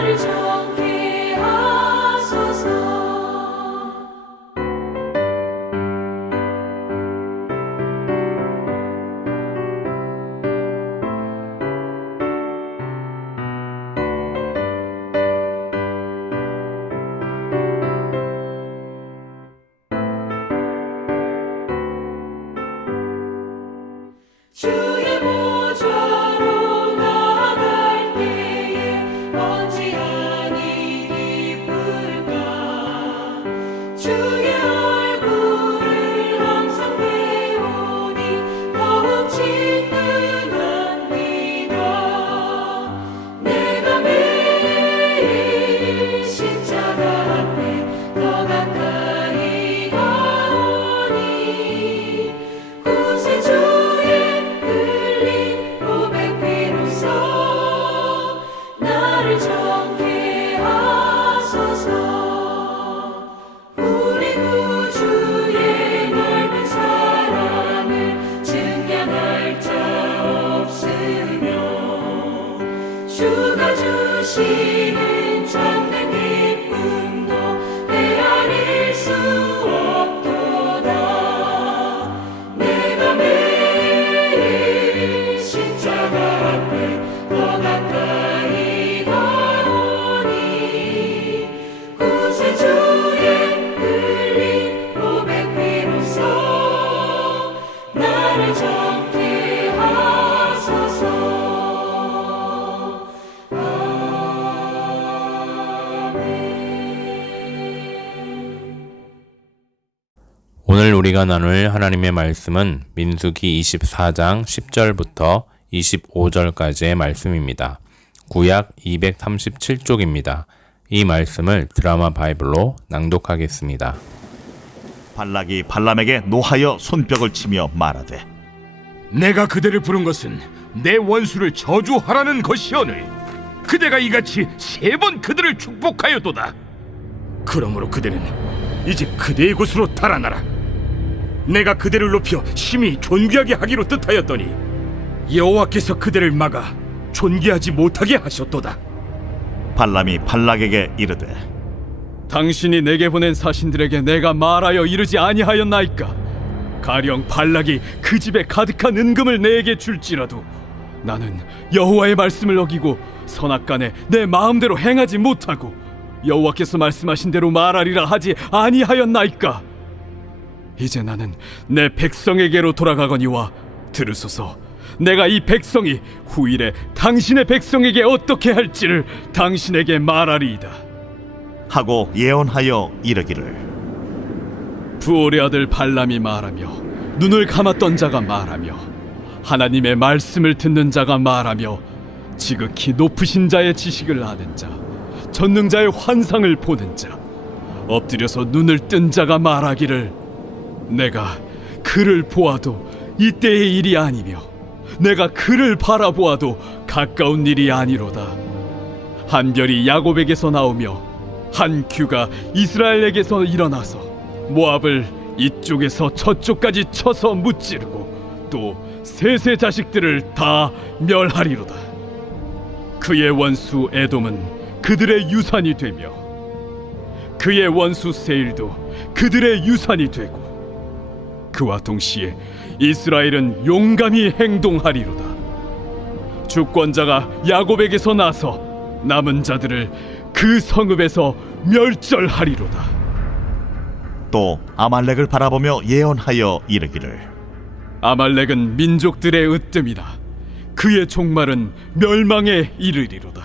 나를 정케 하소서. 주의 보좌로 나아갈 때에 어찌하니 기쁠까. 주의 얼굴을 항상 배우니 더욱 친근합니다. 내가 매일 십자가 앞에 더 가까이 가오니 구세주의 나를 정케 하소서. 우리 구주의 넓은 사랑을 증량할 자 없으며 주가 주시는 참된 기쁨도 헤아릴 수 없도다. 내가 매일 십자가 앞에 더 가까이 가오니 구세주의 흘린 고백 비로소 나를 정케 하소서. 오늘 우리가 나눌 하나님의 말씀은 민수기 24장 10절부터 25절까지의 말씀입니다. 구약 237쪽입니다. 이 말씀을 드라마 바이블로 낭독하겠습니다. 발락이 발람에게 노하여 손뼉을 치며 말하되 내가 그대를 부른 것은 내 원수를 저주하라는 것이오늘 그대가 이같이 3번 그들을 축복하였도다. 그러므로 그대는 이제 그대의 곳으로 달아나라. 내가 그대를 높여 심히 존귀하게 하기로 뜻하였더니 여호와께서 그대를 막아 존귀하지 못하게 하셨도다. 발람이 발락에게 이르되 당신이 내게 보낸 사신들에게 내가 말하여 이르지 아니하였나이까. 가령 발락이 그 집에 가득한 은금을 내게 줄지라도 나는 여호와의 말씀을 어기고 선악간에 내 마음대로 행하지 못하고 여호와께서 말씀하신 대로 말하리라 하지 아니하였나이까. 이제 나는 내 백성에게로 돌아가거니와 들으소서. 내가 이 백성이 후일에 당신의 백성에게 어떻게 할지를 당신에게 말하리이다. 하고 예언하여 이르기를 부올의 아들 발람이 말하며 눈을 감았던 자가 말하며 하나님의 말씀을 듣는 자가 말하며 지극히 높으신 자의 지식을 아는 자 전능자의 환상을 보는 자 엎드려서 눈을 뜬 자가 말하기를 내가 그를 보아도 이때의 일이 아니며 내가 그를 바라보아도 가까운 일이 아니로다. 한 별이 야곱에게서 나오며 한 규가 이스라엘에게서 일어나서 모압을 이쪽에서 저쪽까지 쳐서 무찌르고 또 셋의 자식들을 다 멸하리로다. 그의 원수 에돔은 그들의 유산이 되며 그의 원수 세일도 그들의 유산이 되고 그와 동시에 이스라엘은 용감히 행동하리로다. 주권자가 야곱에게서 나서 남은 자들을 그 성읍에서 멸절하리로다. 또 아말렉을 바라보며 예언하여 이르기를 아말렉은 민족들의 으뜸이라 그의 종말은 멸망에 이르리로다.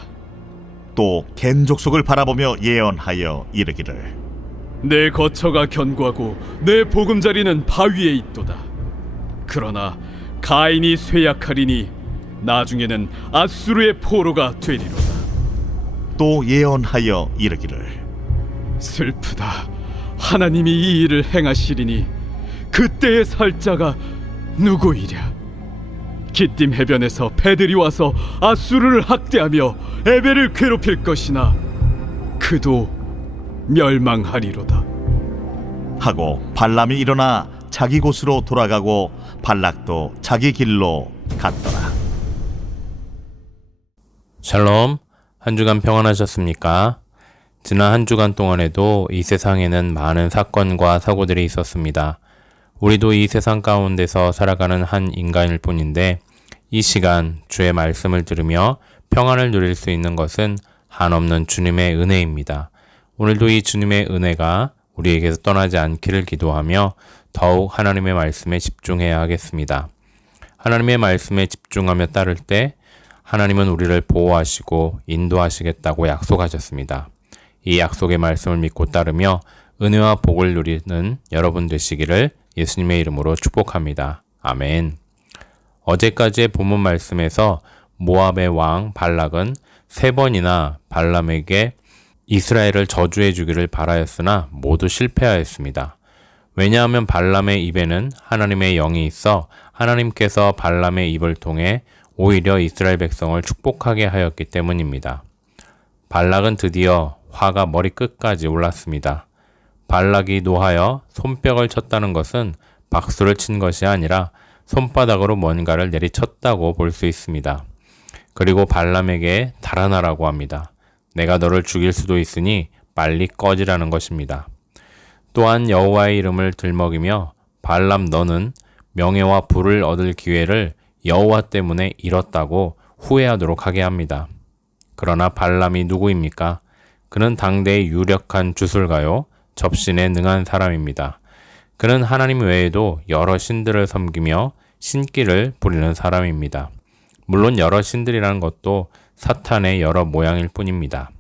또 겐 족속을 바라보며 예언하여 이르기를 내 거처가 견고하고 내 보금자리는 바위에 있도다. 그러나 가인이 쇠약하리니 나중에는 아수르의 포로가 되리로다. 또 예언하여 이르기를 슬프다. 하나님이 이 일을 행하시리니 그때의 살 자가 누구이랴. 기띔 해변에서 배들이 와서 아수르를 학대하며 에벨을 괴롭힐 것이나 그도 멸망하리로다. 하고 발람이 일어나 자기 곳으로 돌아가고 발락도 자기 길로 갔더라. 샬롬. 한 주간 평안하셨습니까? 지난 한 주간 동안에도 이 세상에는 많은 사건과 사고들이 있었습니다. 우리도 이 세상 가운데서 살아가는 한 인간일 뿐인데 이 시간 주의 말씀을 들으며 평안을 누릴 수 있는 것은 한없는 주님의 은혜입니다. 오늘도 이 주님의 은혜가 우리에게서 떠나지 않기를 기도하며 더욱 하나님의 말씀에 집중해야 하겠습니다. 하나님의 말씀에 집중하며 따를 때 하나님은 우리를 보호하시고 인도하시겠다고 약속하셨습니다. 이 약속의 말씀을 믿고 따르며 은혜와 복을 누리는 여러분 되시기를 예수님의 이름으로 축복합니다. 아멘. 어제까지의 본문 말씀에서 모압의 왕 발락은 3번이나 발람에게 이스라엘을 저주해 주기를 바라였으나 모두 실패하였습니다. 왜냐하면 발람의 입에는 하나님의 영이 있어 하나님께서 발람의 입을 통해 오히려 이스라엘 백성을 축복하게 하였기 때문입니다. 발락은 드디어 화가 머리끝까지 올랐습니다. 발락이 노하여 손뼉을 쳤다는 것은 박수를 친 것이 아니라 손바닥으로 뭔가를 내리쳤다고 볼 수 있습니다. 그리고 발람에게 달아나라고 합니다. 내가 너를 죽일 수도 있으니 빨리 꺼지라는 것입니다. 또한 여호와의 이름을 들먹이며 발람 너는 명예와 부를 얻을 기회를 여호와 때문에 잃었다고 후회하도록 하게 합니다. 그러나 발람이 누구입니까? 그는 당대의 유력한 주술가요, 접신에 능한 사람입니다. 그는 하나님 외에도 여러 신들을 섬기며 신기를 부리는 사람입니다. 물론 여러 신들이라는 것도 사탄의 여러 모양일 뿐입니다.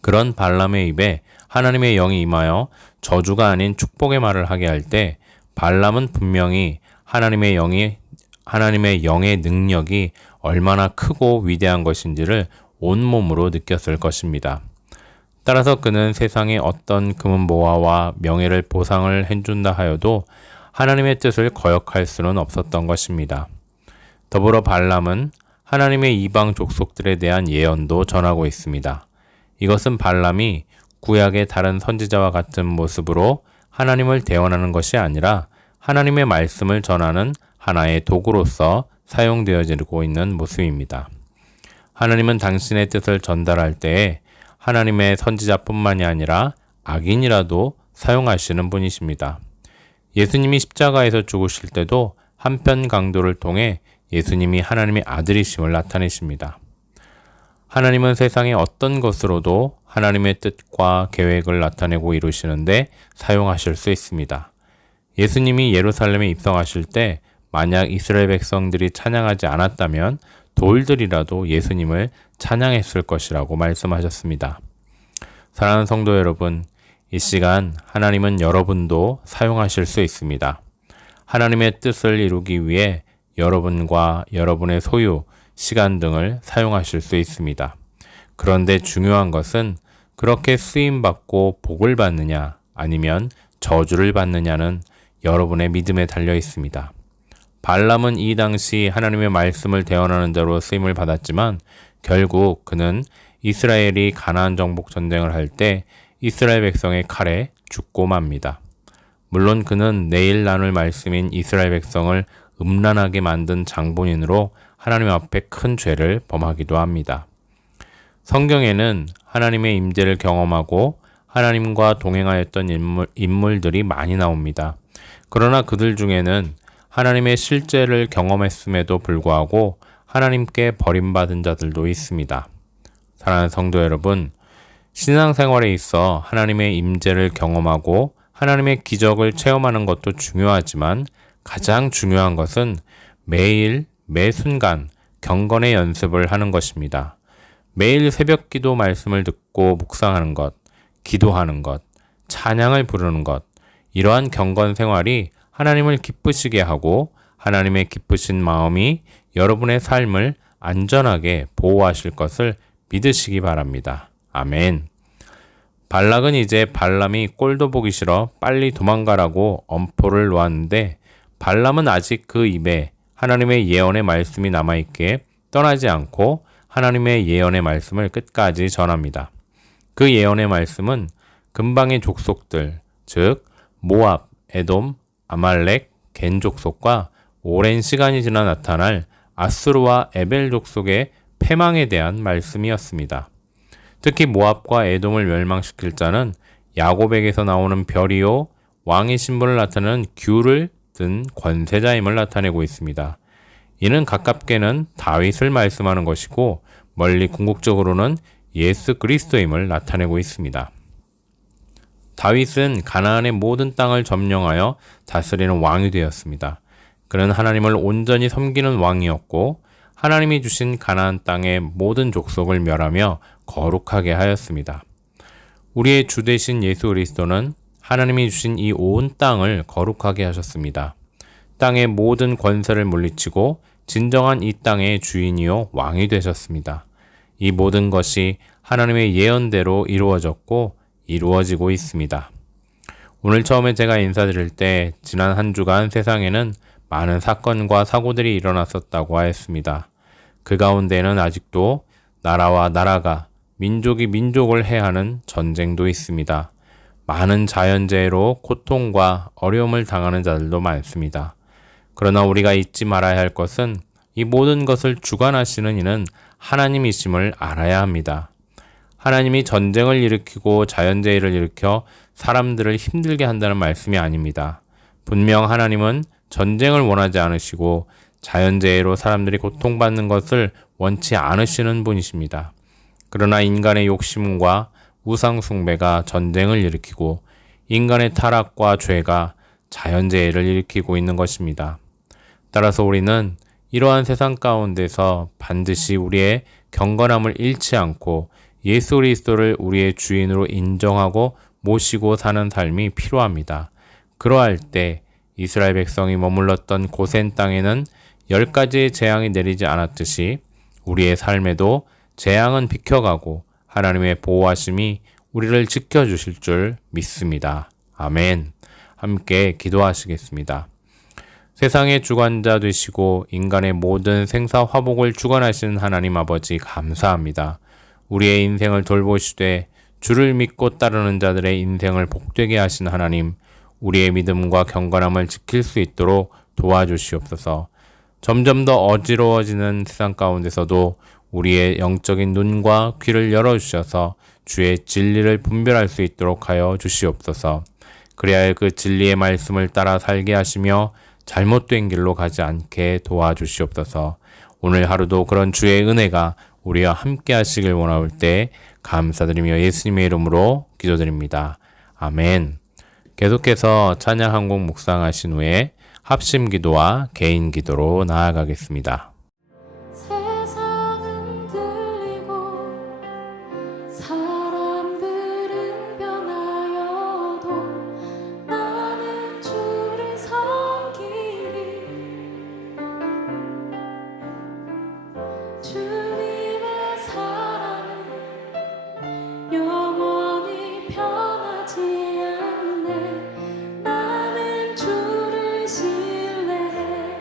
그런 발람의 입에 하나님의 영이 임하여 저주가 아닌 축복의 말을 하게 할 때 발람은 분명히 하나님의 영의 능력이 얼마나 크고 위대한 것인지를 온몸으로 느꼈을 것입니다. 따라서 그는 세상의 어떤 금은보화와 명예를 보상을 해준다 하여도 하나님의 뜻을 거역할 수는 없었던 것입니다. 더불어 발람은 하나님의 이방 족속들에 대한 예언도 전하고 있습니다. 이것은 발람이 구약의 다른 선지자와 같은 모습으로 하나님을 대언하는 것이 아니라 하나님의 말씀을 전하는 하나의 도구로서 사용되어지고 있는 모습입니다. 하나님은 당신의 뜻을 전달할 때에 하나님의 선지자뿐만이 아니라 악인이라도 사용하시는 분이십니다. 예수님이 십자가에서 죽으실 때도 한편 강도를 통해 예수님이 하나님의 아들이심을 나타내십니다. 하나님은 세상의 어떤 것으로도 하나님의 뜻과 계획을 나타내고 이루시는데 사용하실 수 있습니다. 예수님이 예루살렘에 입성하실 때 만약 이스라엘 백성들이 찬양하지 않았다면 돌들이라도 예수님을 찬양했을 것이라고 말씀하셨습니다. 사랑하는 성도 여러분, 이 시간 하나님은 여러분도 사용하실 수 있습니다. 하나님의 뜻을 이루기 위해 여러분과 여러분의 소유, 시간 등을 사용하실 수 있습니다. 그런데 중요한 것은 그렇게 쓰임받고 복을 받느냐 아니면 저주를 받느냐는 여러분의 믿음에 달려 있습니다. 발람은 이 당시 하나님의 말씀을 대언하는 자로 쓰임을 받았지만 결국 그는 이스라엘이 가나안 정복 전쟁을 할 때 이스라엘 백성의 칼에 죽고 맙니다. 물론 그는 내일 나눌 말씀인 이스라엘 백성을 음란하게 만든 장본인으로 하나님 앞에 큰 죄를 범하기도 합니다. 성경에는 하나님의 임재를 경험하고 하나님과 동행하였던 인물들이 많이 나옵니다. 그러나 그들 중에는 하나님의 실제를 경험했음에도 불구하고 하나님께 버림받은 자들도 있습니다. 사랑하는 성도 여러분, 신앙생활에 있어 하나님의 임재를 경험하고 하나님의 기적을 체험하는 것도 중요하지만 가장 중요한 것은 매일 매 순간 경건의 연습을 하는 것입니다. 매일 새벽 기도 말씀을 듣고 묵상하는 것, 기도하는 것, 찬양을 부르는 것, 이러한 경건 생활이 하나님을 기쁘시게 하고 하나님의 기쁘신 마음이 여러분의 삶을 안전하게 보호하실 것을 믿으시기 바랍니다. 아멘. 발락은 이제 발람이 꼴도 보기 싫어 빨리 도망가라고 엄포를 놓았는데 발람은 아직 그 입에 하나님의 예언의 말씀이 남아있기에 떠나지 않고 하나님의 예언의 말씀을 끝까지 전합니다. 그 예언의 말씀은 근방의 족속들, 즉 모압, 에돔, 아말렉, 겐 족속과 오랜 시간이 지나 나타날 아수르와 에벨 족속의 패망에 대한 말씀이었습니다. 특히 모압과 에돔을 멸망시킬 자는 야곱에게서 나오는 별이요 왕의 신분을 나타내는 귤을 든 권세자임을 나타내고 있습니다. 이는 가깝게는 다윗을 말씀하는 것이고 멀리 궁극적으로는 예수 그리스도임을 나타내고 있습니다. 다윗은 가나안의 모든 땅을 점령하여 다스리는 왕이 되었습니다. 그는 하나님을 온전히 섬기는 왕이었고 하나님이 주신 가나안 땅의 모든 족속을 멸하며 거룩하게 하였습니다. 우리의 주 되신 예수 그리스도는 하나님이 주신 이 온 땅을 거룩하게 하셨습니다. 땅의 모든 권세를 물리치고 진정한 이 땅의 주인이요 왕이 되셨습니다. 이 모든 것이 하나님의 예언대로 이루어졌고 이루어지고 있습니다. 오늘 처음에 제가 인사드릴 때 지난 한 주간 세상에는 많은 사건과 사고들이 일어났었다고 하였습니다. 그 가운데는 아직도 나라와 나라가 민족이 민족을 해하는 전쟁도 있습니다. 많은 자연재해로 고통과 어려움을 당하는 자들도 많습니다. 그러나 우리가 잊지 말아야 할 것은 이 모든 것을 주관하시는 이는 하나님이심을 알아야 합니다. 하나님이 전쟁을 일으키고 자연재해를 일으켜 사람들을 힘들게 한다는 말씀이 아닙니다. 분명 하나님은 전쟁을 원하지 않으시고 자연재해로 사람들이 고통받는 것을 원치 않으시는 분이십니다. 그러나 인간의 욕심과 우상숭배가 전쟁을 일으키고 인간의 타락과 죄가 자연재해를 일으키고 있는 것입니다. 따라서 우리는 이러한 세상 가운데서 반드시 우리의 경건함을 잃지 않고 예수 그리스도를 우리의 주인으로 인정하고 모시고 사는 삶이 필요합니다. 그러할 때 이스라엘 백성이 머물렀던 고센 땅에는 10가지의 재앙이 내리지 않았듯이 우리의 삶에도 재앙은 비켜가고 하나님의 보호하심이 우리를 지켜주실 줄 믿습니다. 아멘. 함께 기도하시겠습니다. 세상의 주관자 되시고 인간의 모든 생사 화복을 주관하시는 하나님 아버지 감사합니다. 우리의 인생을 돌보시되 주를 믿고 따르는 자들의 인생을 복되게 하신 하나님, 우리의 믿음과 경건함을 지킬 수 있도록 도와주시옵소서. 점점 더 어지러워지는 세상 가운데서도 우리의 영적인 눈과 귀를 열어주셔서 주의 진리를 분별할 수 있도록 하여 주시옵소서. 그래야 그 진리의 말씀을 따라 살게 하시며 잘못된 길로 가지 않게 도와주시옵소서. 오늘 하루도 그런 주의 은혜가 우리와 함께 하시길 원할 때 감사드리며 예수님의 이름으로 기도드립니다. 아멘. 계속해서 찬양 한 곡 묵상하신 후에 합심 기도와 개인 기도로 나아가겠습니다. 세상은 들리고 사람들은 변하여도 나는 주를 섬기리. 주님의 사랑은 영원히 변하지 않네. 나는 주를 신뢰해.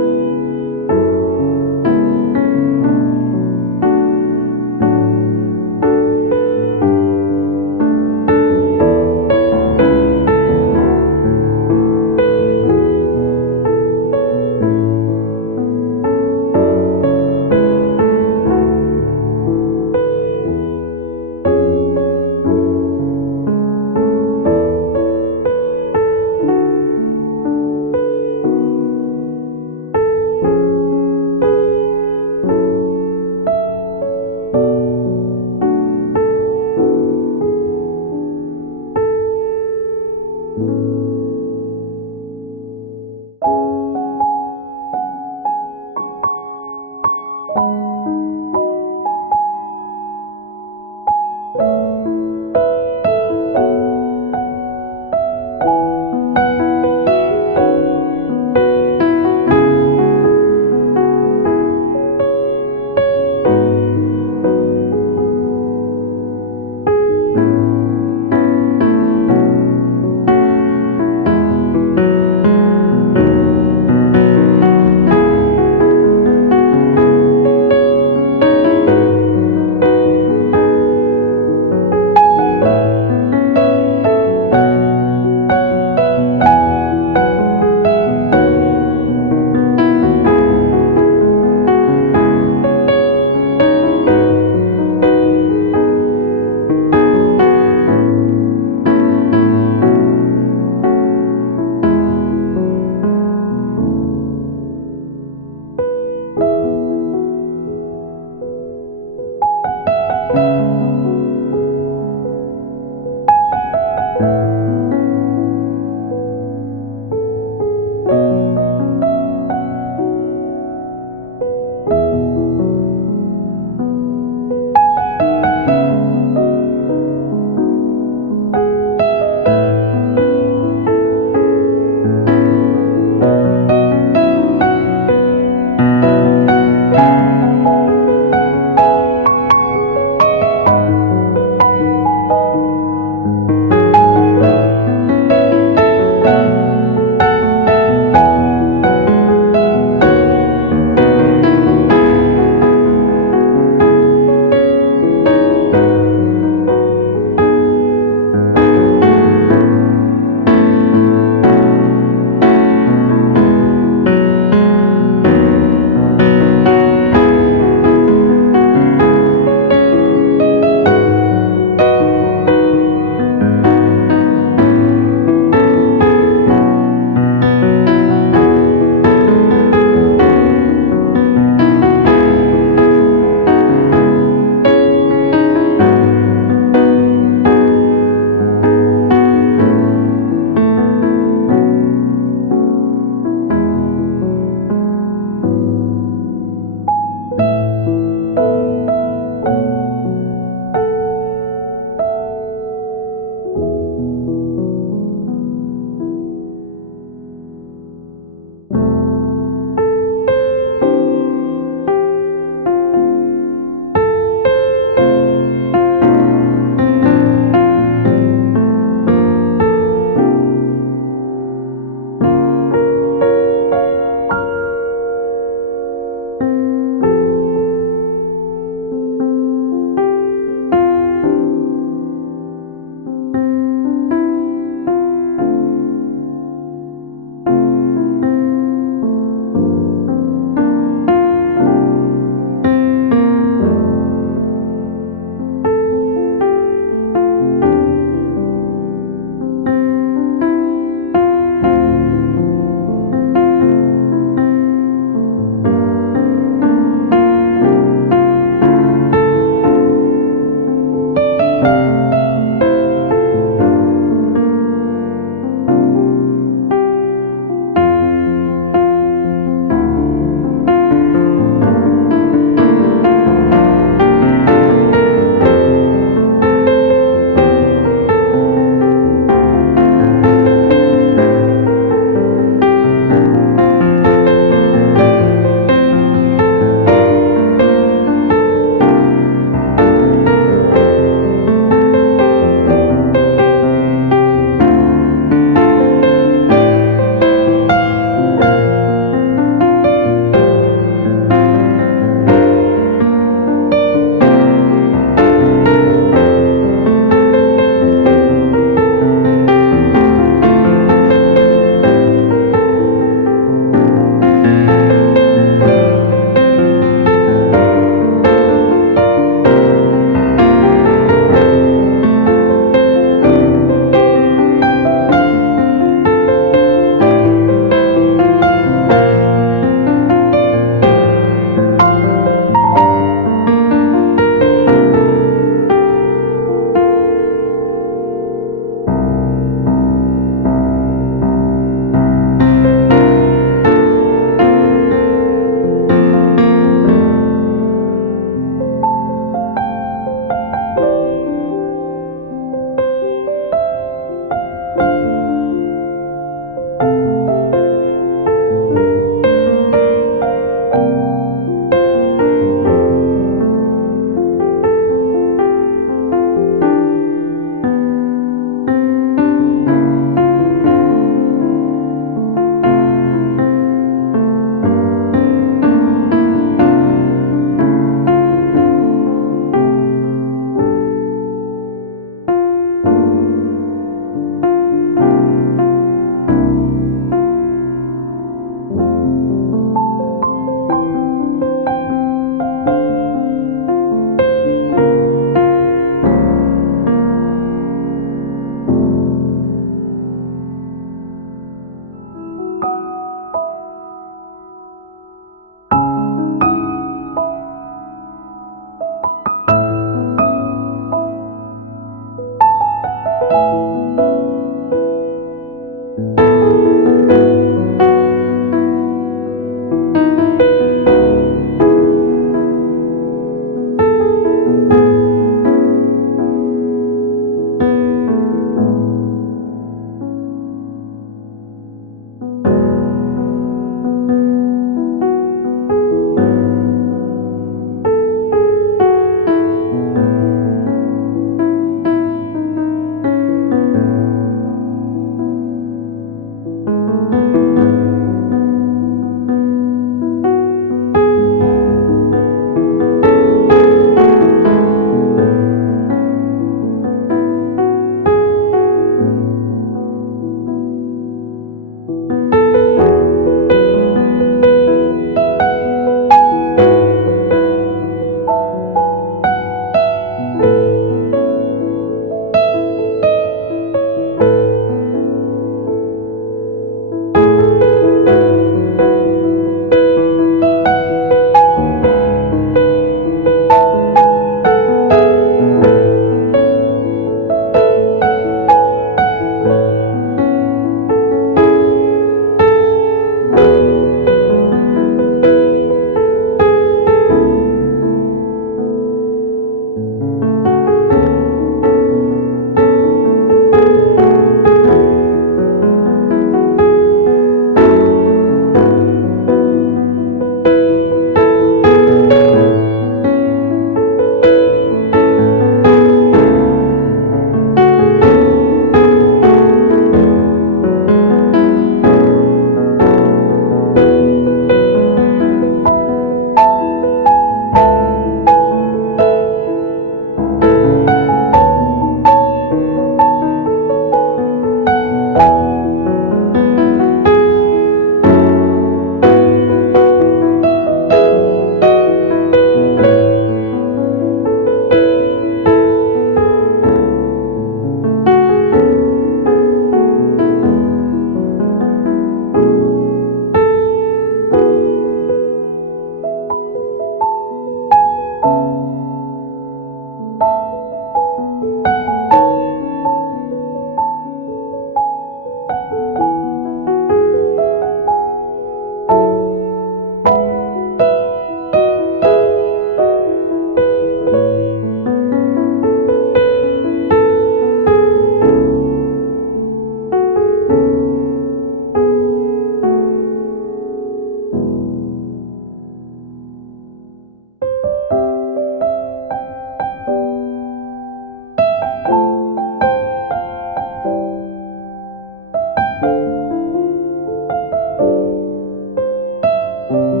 주